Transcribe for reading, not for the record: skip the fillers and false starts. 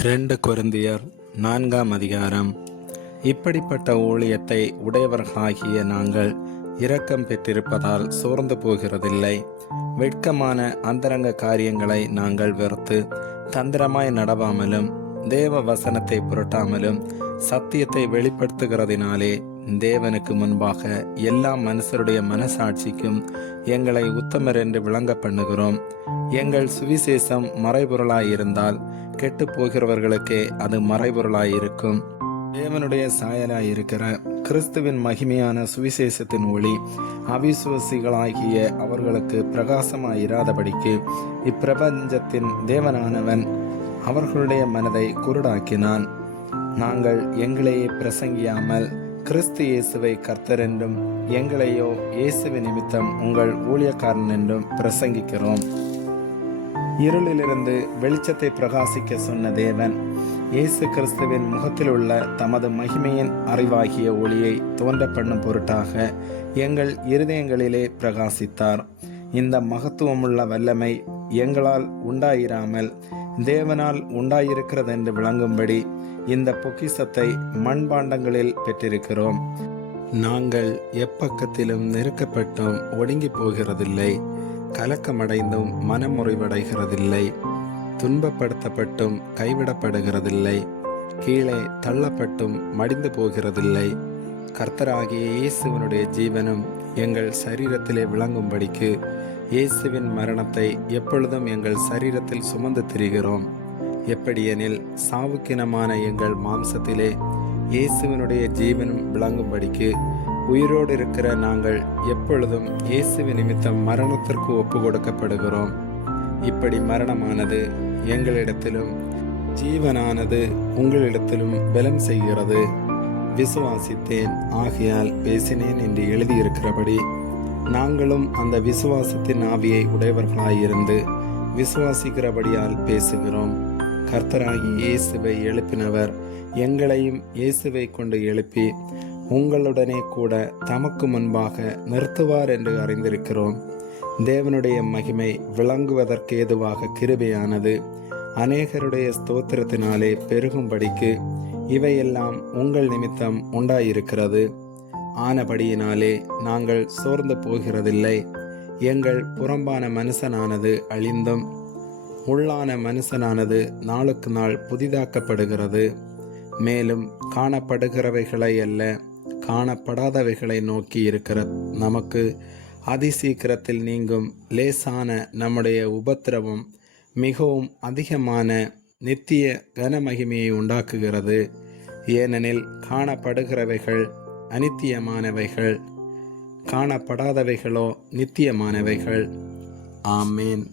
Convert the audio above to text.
2 கொரிந்தியர் 4ஆம் அதிகாரம். இப்படிப்பட்ட ஊழியத்தை உடையவர்களாகிய நாங்கள் இரக்கம் பெற்றிருப்பதால் சோர்ந்து போகிறதில்லை. வெட்கமான அந்தரங்க காரியங்களை நாங்கள் வெறுத்து தந்திரமாய் நடவாமலும் தேவ வசனத்தை புரட்டாமலும் சத்தியத்தை வெளிப்படுத்துகிறதினாலே தேவனுக்கு முன்பாக எல்லா மனுஷருடைய மனசாட்சிக்கும் எங்களை உத்தமர் என்று விளங்க பண்ணுகிறோம். எங்கள் சுவிசேஷம் மறைபொருளாயிருந்தால் கெட்டு போகிறவர்களுக்கே அது மறைபொருளாயிருக்கும். தேவனுடைய சாயலாயிருக்கிற கிறிஸ்துவின் மகிமையான சுவிசேஷத்தின் ஒளி அவிசுவாசிகளாகிய அவர்களுக்கு பிரகாசமாயிராதபடிக்கு இப்பிரபஞ்சத்தின் தேவனானவன் அவர்களுடைய மனதை குருடாக்கினான். நாங்கள் எங்களையே பிரசங்கியாமல் கிறிஸ்து இயேசுவை கர்த்தர் என்றும் எங்களையோ இயேசுவின் நிமித்தம் உங்கள் ஊழியக்காரன் என்றும் பிரசங்கிக்கிறோம். இருளிலிருந்து வெளிச்சத்தை பிரகாசிக்க சொன்ன தேவன் இயேசு கிறிஸ்துவின் முகத்தில் உள்ள தமது மகிமையின் அறிவாகிய ஒளியை தோன்ற பண்ணும் பொருட்டாக எங்கள் இருதயங்களிலே பிரகாசித்தார். இந்த மகத்துவமுள்ள வல்லமை எங்களால் உண்டாயிராமல் தேவனால் உண்டாயிருக்கிறது என்று விளங்கும்படி இந்த பொக்கிஷத்தை மண்பாண்டங்களில் பெற்றிருக்கிறோம். நாங்கள் எப்பக்கத்திலும் நெருக்கப்பட்டும் ஒடுங்கி போகிறதில்லை, கலக்கமடைந்தும் மனமுறிவடைகிறதில்லை, துன்பப்படுத்தப்பட்டும் கைவிடப்படுகிறதில்லை, கீழே தள்ளப்பட்டும் மடிந்து போகிறதில்லை. கர்த்தராகிய இயேசுவினுடைய ஜீவனும் எங்கள் சரீரத்திலே விளங்கும்படிக்கு இயேசுவின் மரணத்தை எப்பொழுதும் எங்கள் சரீரத்தில் சுமந்து திரிகிறோம். எப்படியெனில் சாவுக்கினமான எங்கள் மாம்சத்திலே இயேசுவினுடைய ஜீவனும் விளங்கும்படிக்கு உயிரோடு இருக்கிற நாங்கள் எப்பொழுதும் இயேசுவின் நிமித்தம் மரணத்திற்கு ஒப்பு கொடுக்கப்படுகிறோம். இப்படி மரணமானது எங்களிடத்திலும் ஜீவனானது உங்களிடத்திலும் பலம் செய்கிறது. விசுவாசித்தேன் ஆகையால் பேசினேன் என்று எழுதியிருக்கிறபடி நாங்களும் அந்த விசுவாசத்தின் ஆவியை உடையவர்களாயிருந்து விசுவாசிக்கிறபடியால் பேசுகிறோம். கர்த்தராகி இயேசுவை எழுப்பினவர் எங்களையும் இயேசுவை கொண்டு எழுப்பி உங்களுடனே கூட தமக்கு முன்பாக நிறுத்துவார் என்று அறிந்திருக்கிறோம். தேவனுடைய மகிமை விளங்குவதற்கேதுவாக கிருபையானது அநேகருடைய ஸ்தோத்திரத்தினாலே பெருகும்படிக்கு இவையெல்லாம் உங்கள் நிமித்தம் உண்டாயிருக்கிறது. ஆனபடியினாலே நாங்கள் சோர்ந்து போகிறதில்லை. எங்கள் புறம்பான மனுஷனானது அழிந்தும் உள்ளான மனுஷனானது நாளுக்கு நாள் புதிதாக்கப்படுகிறது. மேலும் காணப்படுகிறவைகளை அல்ல, காணப்படாதவைகளை நோக்கி இருக்கிற நமக்கு அதிசீக்கிரத்தில் நீங்கும் லேசான நம்முடைய உபத்திரவம் மிகவும் அதிகமான நித்திய கனமகிமையை உண்டாக்குகிறது. ஏனெனில் காணப்படுகிறவைகள் அநித்தியமானவைகள், காணப்படாதவைகளோ நித்தியமானவைகள். ஆமேன்.